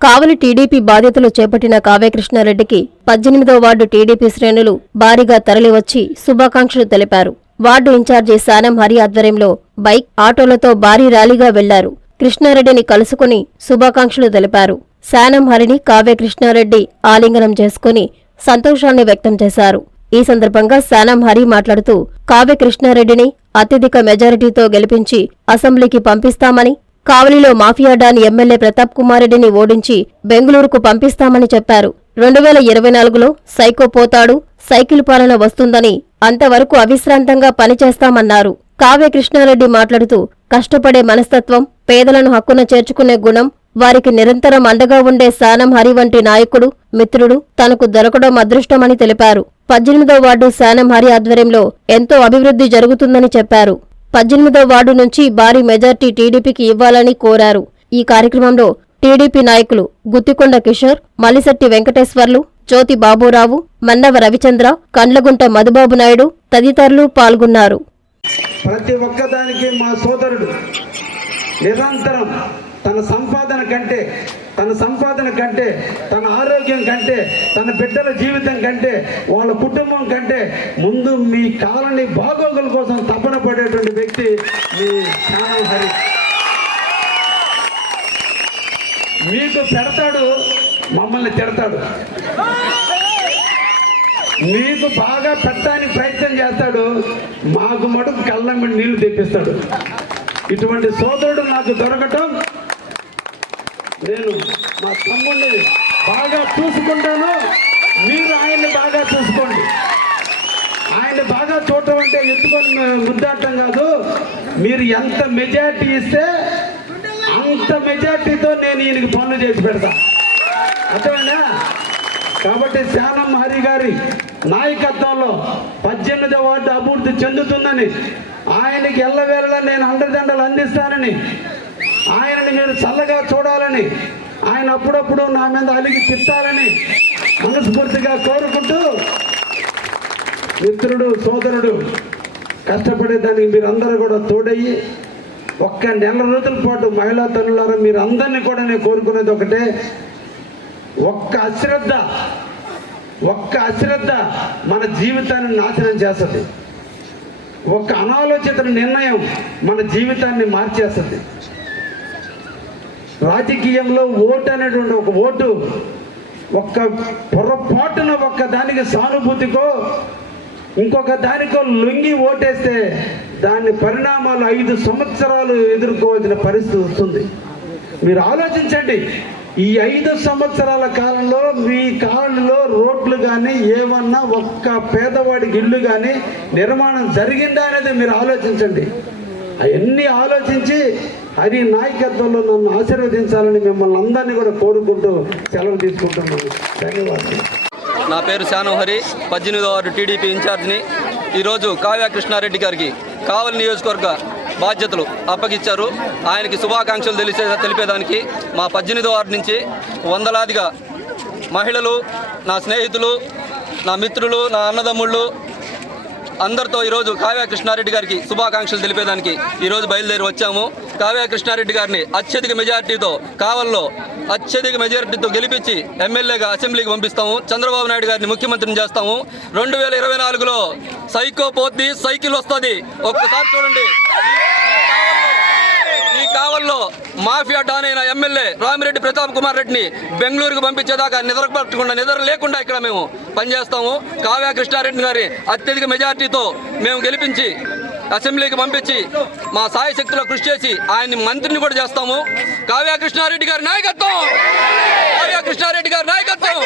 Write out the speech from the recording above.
కావలి TDP బాధ్యతలు చేపట్టిన కావ్యకృష్ణారెడ్డికి పద్దెనిమిదో వార్డు టీడీపీ శ్రేణులు భారీగా తరలివచ్చి శుభాకాంక్షలు తెలిపారు. వార్డు ఇన్ఛార్జి శానం హరి ఆధ్వర్యంలో బైక్ ఆటోలతో భారీ ర్యాలీగా వెళ్ళారు. కృష్ణారెడ్డిని కలుసుకుని శుభాకాంక్షలు తెలిపారు. శానం హరిని ఆలింగనం చేసుకుని సంతోషాన్ని వ్యక్తం చేశారు. ఈ సందర్భంగా శానం హరి మాట్లాడుతూ కావ్యకృష్ణారెడ్డిని అత్యధిక మెజారిటీతో గెలిపించి అసెంబ్లీకి పంపిస్తామని కావలిలో mafia don MLA Pratap Kumar రెడ్డిని ఓడించి బెంగళూరుకు పంపిస్తామని చెప్పారు. రెండు వేల ఇరవై నాలుగులో సైకో పోతాడు సైకిల్ పాలన వస్తుందని అంతవరకు అవిశ్రాంతంగా పనిచేస్తామన్నారు. కావ్య కృష్ణారెడ్డి మాట్లాడుతూ కష్టపడే మనస్తత్వం పేదలను హక్కున చేర్చుకునే గుణం వారికి నిరంతరం అండగా ఉండే శానం హరి వంటి నాయకుడు మిత్రుడు తనకు దొరకడం అదృష్టమని తెలిపారు. పద్దెనిమిదో వార్డు శానం హరి ఆధ్వర్యంలో ఎంతో అభివృద్ధి జరుగుతుందని చెప్పారు. పద్దెనిమిదో వార్డు నుంచి భారీ మెజార్టీ టీడీపీకి ఇవ్వాలని కోరారు. ఈ కార్యక్రమంలో టీడీపీ నాయకులు గుత్తికొండ కిషోర్ మలిశెట్టి వెంకటేశ్వర్లు జ్యోతి బాబురావు మన్నవ రవిచంద్ర కండ్లగుంట మధుబాబు నాయుడు తదితరులు పాల్గొన్నారు. ప్రతి ఒక్కదానికి మా సోదరుడు నిరంతరం తన సంపాదన కంటే తన సంపాదన కంటే తన ఆరోగ్యం కంటే తన బిడ్డల జీవితం కంటే వాళ్ళ కుటుంబం కంటే ముందు మీ కాలనీ బాగోగుల కోసం తపన పడేటువంటి వ్యక్తి మీ ఛానల్ హరి మీకు పెడతాడు మమ్మల్ని తిడతాడు. మీకు బాగా పెట్టడానికి ప్రయత్నం చేస్తాడు మాకు మటుకు కళ్ళం నీళ్ళు తెప్పిస్తాడు. ఇటువంటి సోదరుడు నాకు దొరకటం నేను మా తమ్ముడిని బాగా చూసుకుంటాను. మీరు ఆయన్ని బాగా చూసుకోండి. ఆయన్ని బాగా చూడటం అంటే ఎత్తుకొని ముద్దాటం కాదు. మీరు ఎంత మెజార్టీ ఇస్తే అంత మెజార్టీతో నేను ఈయనకి పనులు చేసి పెడతా. అర్థమైనా కాబట్టి శానం హరి గారి నాయకత్వంలో పద్దెనిమిదో వార్డు అభివృద్ధి చెందుతుందని ఆయనకి ఎల్లవేళలా నేను అండదండలు అందిస్తానని ఆయనని నేను చల్లగా చూడాలని ఆయన అప్పుడప్పుడు నా మీద అలిగి తిట్టాలని మనస్ఫూర్తిగా కోరుకుంటూ మిత్రుడు సోదరుడు కష్టపడేదానికి మీరందరూ కూడా తోడయ్యి ఒక్క నెల రోజుల పాటు మహిళా తల్లులారా మీరందరినీ కూడా నేను కోరుకునేది ఒకటే ఒక్క అశ్రద్ధ ఒక్క అశ్రద్ధ మన జీవితాన్ని నాశనం చేస్తుంది. ఒక్క అనాలోచిత నిర్ణయం మన జీవితాన్ని మార్చేస్తుంది. రాజకీయంలో ఓటు అనేటువంటి ఒక ఓటు ఒక్క పొరపాటున ఒక్క దానికి సానుభూతికో ఇంకొక దానికో లొంగి ఓటేస్తే దాని పరిణామాలు ఐదు సంవత్సరాలు ఎదుర్కోవాల్సిన పరిస్థితి వస్తుంది. మీరు ఆలోచించండి ఈ ఐదు సంవత్సరాల కాలంలో మీ కాలంలో రోడ్లు కానీ ఏమన్నా ఒక్క పేదవాడికి ఇల్లు కానీ నిర్మాణం జరిగిందా అనేది మీరు ఆలోచించండి. అవన్నీ ఆలోచించి హరి నాయకత్వంలో నన్ను ఆశీర్వదించాలని మిమ్మల్ని అందరినీ కూడా కోరుకుంటూ సెలవు తీసుకుంటున్నాను. ధన్యవాదాలు. నా పేరు శానోహరి పద్దెనిమిదవ వార్డు టీడీపీ ఇన్ఛార్జిని. ఈరోజు కావ్య కృష్ణారెడ్డి గారికి కావలి నియోజకవర్గ బాధ్యతలు అప్పగిచ్చారు. ఆయనకి శుభాకాంక్షలు తెలిసే తెలిపేదానికి మా పద్దెనిమిదవ వార్డు నుంచి వందలాదిగా మహిళలు నా స్నేహితులు నా మిత్రులు నా అన్నదమ్ముళ్ళు అందరితో ఈరోజు కావ్య కృష్ణారెడ్డి గారికి శుభాకాంక్షలు తెలిపేదానికి ఈరోజు బయలుదేరి వచ్చాము. కావ్య కృష్ణారెడ్డి గారిని అత్యధిక మెజారిటీతో కావల్లో అత్యధిక మెజారిటీతో గెలిపించి ఎమ్మెల్యేగా అసెంబ్లీకి పంపిస్తాము. చంద్రబాబు నాయుడు గారిని ముఖ్యమంత్రిని చేస్తాము. రెండు వేల ఇరవై నాలుగులో సైకో పోద్ది సైకిల్ వస్తుంది. ఒక్కసారి చూడండి. ఈ కావల్లో మాఫియా డాన్ అయిన ఎమ్మెల్యే రామిరెడ్డి ప్రతాప్ కుమార్ రెడ్డిని బెంగళూరుకు పంపించేదాకా నిద్ర పట్టకుండా నిద్ర లేకుండా ఇక్కడ మేము పనిచేస్తాము. కావ్య కృష్ణారెడ్డి గారి అత్యధిక మెజార్టీతో మేము గెలిపించి అసెంబ్లీకి పంపించి మా సాయ శక్తిలో కృషి చేసి ఆయన్ని మంత్రిని కూడా చేస్తాము. కావ్య కృష్ణారెడ్డి గారి నాయకత్వం! కావ్య కృష్ణారెడ్డి గారి నాయకత్వం!